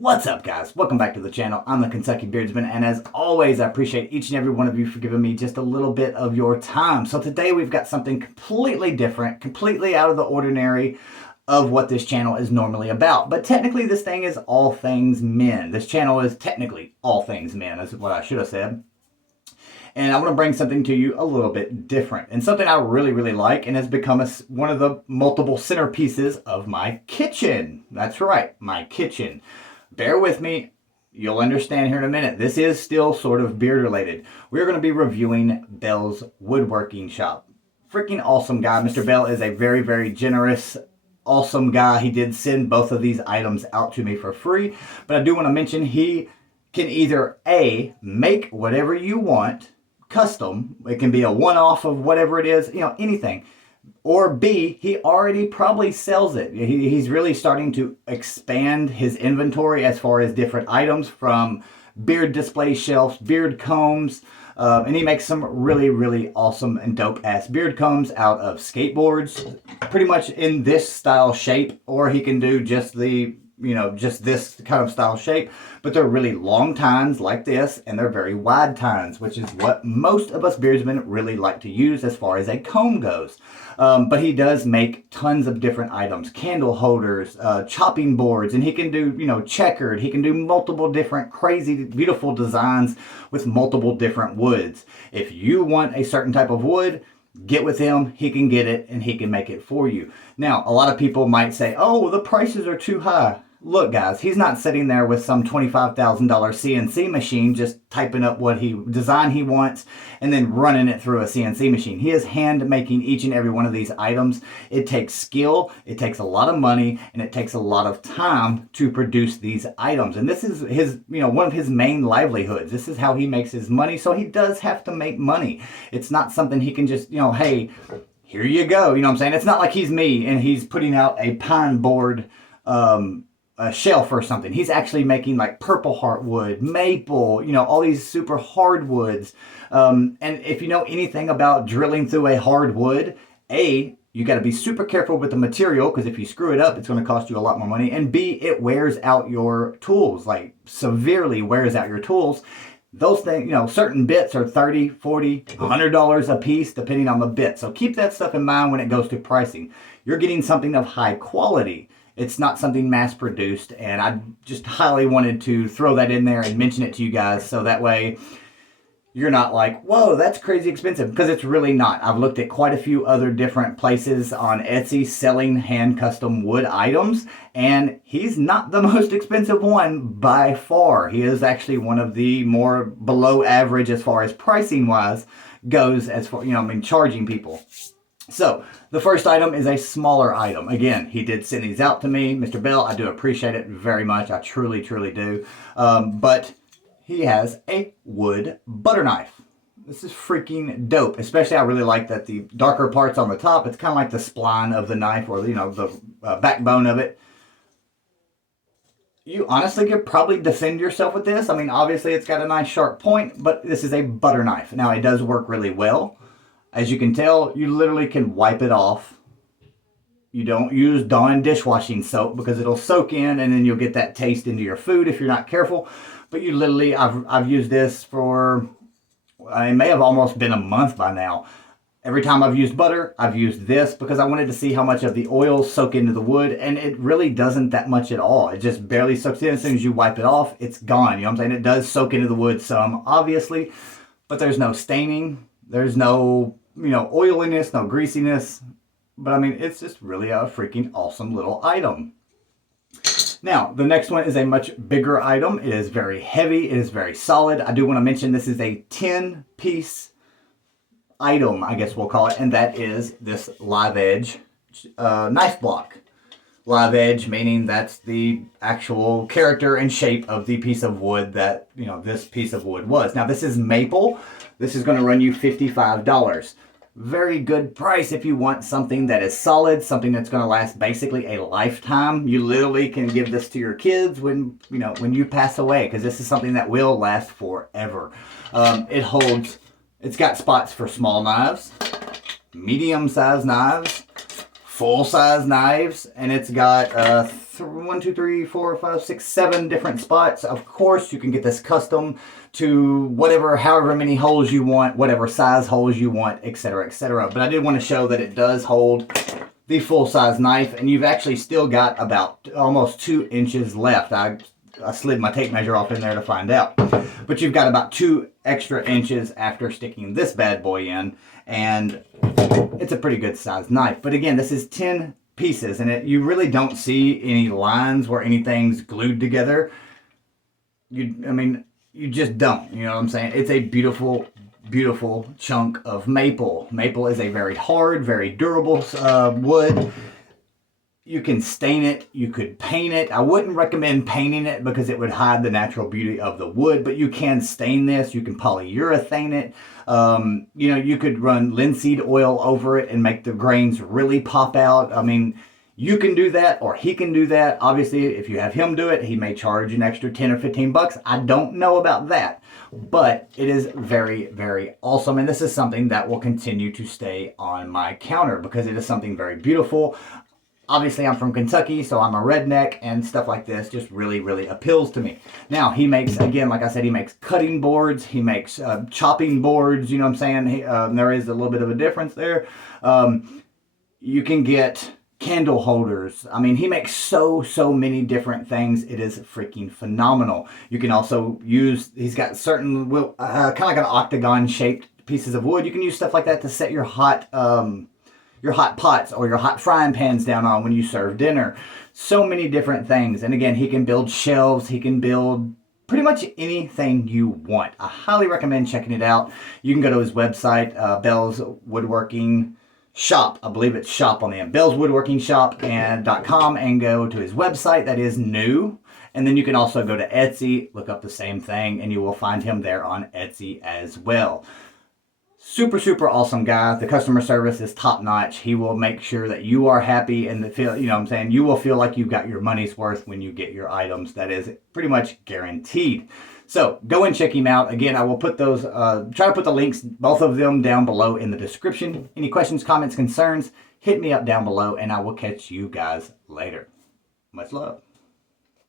What's up, guys? Welcome back to the channel. I'm the Kentucky Beardsman, and as always, I appreciate each and every one of you for giving me just a little bit of your time. So today we've got something completely different, completely out of the ordinary of what this channel is normally about. But technically, this thing is all things men. This channel is technically all things men, is what I should have said. And I want to bring something to you a little bit different and something I really like and has become one of the multiple centerpieces of my kitchen. That's right, my kitchen. Bear with me. You'll understand here in a minute. This is still sort of beard related. We're going to be reviewing Bells Woodworking Shop. Freaking awesome guy. Mr. Bell is a very generous, awesome guy. He did send both of these items out to me for free. But I do want to mention he can either A, make whatever you want, custom. It can be a one-off of whatever it is, anything. Or B, he already probably sells it. He's really starting to expand his inventory as far as different items, from beard display shelves, beard combs, and he makes some really awesome and dope ass beard combs out of skateboards, pretty much in this style shape, or he can do just just this kind of style shape, but they're really long tines like this, and they're very wide tines, which is what most of us beardsmen really like to use as far as a comb goes. But he does make tons of different items, candle holders, chopping boards, and he can do, checkered. He can do multiple different crazy, beautiful designs with multiple different woods. If you want a certain type of wood, get with him. He can get it, and he can make it for you. Now, a lot of people might say, oh, well, the prices are too high. Look, guys, he's not sitting there with some $25,000 CNC machine just typing up what design he wants and then running it through a CNC machine. He is hand making each and every one of these items. It takes skill, it takes a lot of money, and it takes a lot of time to produce these items. And this is his, one of his main livelihoods. This is how he makes his money, so he does have to make money. It's not something he can just, hey, here you go. You know what I'm saying? It's not like he's me and he's putting out a pine board a shelf or something. He's actually making like purple heartwood, maple, all these super hardwoods. And if you know anything about drilling through a hardwood, A, you got to be super careful with the material, because if you screw it up, it's going to cost you a lot more money. And B, it wears out your tools, like severely wears out your tools. Those things, certain bits are $30, $40, $100 a piece, depending on the bit. So keep that stuff in mind when it goes to pricing. You're getting something of high quality. It's not something mass produced, and I just highly wanted to throw that in there and mention it to you guys, so that way you're not like, whoa, that's crazy expensive, because it's really not. I've looked at quite a few other different places on Etsy selling hand custom wood items, and he's not the most expensive one by far. He is actually one of the more below average as far as pricing wise goes, as far, charging people. So, the first item is a smaller item. Again, he did send these out to me. Mr. Bell, I do appreciate it very much. I truly do. But he has a wood butter knife. This is freaking dope. Especially, I really like that the darker parts on the top, it's kind of like the spline of the knife, or, the backbone of it. You honestly could probably defend yourself with this. I mean, obviously, it's got a nice sharp point, but this is a butter knife. Now, it does work really well. As you can tell, you literally can wipe it off. You don't use Dawn dishwashing soap, because it'll soak in and then you'll get that taste into your food if you're not careful. But you literally, I've used this for, it may have almost been a month by now. Every time I've used butter, I've used this, because I wanted to see how much of the oils soak into the wood, and it really doesn't that much at all. It just barely soaks in. As soon as you wipe it off, it's gone. You know what I'm saying? It does soak into the wood some, obviously, but there's no staining. There's no, oiliness, no greasiness. But I mean, it's just really a freaking awesome little item. Now, the next one is a much bigger item. It is very heavy. It is very solid. I do want to mention this is a 10-piece item, I guess we'll call it. And that is this live edge knife block. Live edge meaning that's the actual character and shape of the piece of wood that, this piece of wood was. Now, this is maple. This is going to run you $55. Very good price if you want something that is solid, something that's going to last basically a lifetime. You literally can give this to your kids when you pass away, because this is something that will last forever. It's got spots for small knives, medium-sized knives, full-size knives, and it's got 1, 2, 3, 4, 5, 6, 7 different spots. Of course, you can get this custom to whatever, however many holes you want, whatever size holes you want, etc., etc. But I did want to show that it does hold the full-size knife, and you've actually still got about almost 2 inches left. I slid my tape measure off in there to find out. But you've got about 2 extra inches after sticking this bad boy in, and it's a pretty good sized knife. But again, this is 10 pieces, and you really don't see any lines where anything's glued together. You just don't, you know what I'm saying? It's a beautiful, beautiful chunk of maple. Maple is a very hard, very durable wood. You can stain it, you could paint it. I wouldn't recommend painting it because it would hide the natural beauty of the wood, but you can stain this, you can polyurethane it. You could run linseed oil over it and make the grains really pop out. I mean, you can do that, or he can do that. Obviously, if you have him do it, he may charge an extra 10 or 15 bucks. I don't know about that, but it is very, very awesome. And this is something that will continue to stay on my counter because it is something very beautiful. Obviously, I'm from Kentucky, so I'm a redneck, and stuff like this just really, really appeals to me. Now, he makes, again, like I said, he makes cutting boards, he makes chopping boards, you know what I'm saying? There is a little bit of a difference there. You can get candle holders. I mean, he makes so many different things. It is freaking phenomenal. You can also use, he's got certain, kind of like an octagon-shaped pieces of wood. You can use stuff like that to set your hot pots or your hot frying pans down on when you serve dinner. So many different things. And again, he can build shelves. He can build pretty much anything you want. I highly recommend checking it out. You can go to his website, Bells Woodworking Shop. I believe it's shop on the end. Bells Woodworking Shop and .com, and go to his website. That is new. And then you can also go to Etsy, look up the same thing, and you will find him there on Etsy as well. Super, super awesome guy. The customer service is top notch. He will make sure that you are happy and you will feel like you got your money's worth when you get your items. That is pretty much guaranteed. So go and check him out. Again, I will put those, try to put the links, both of them, down below in the description. Any questions, comments, concerns, hit me up down below, and I will catch you guys later. Much love.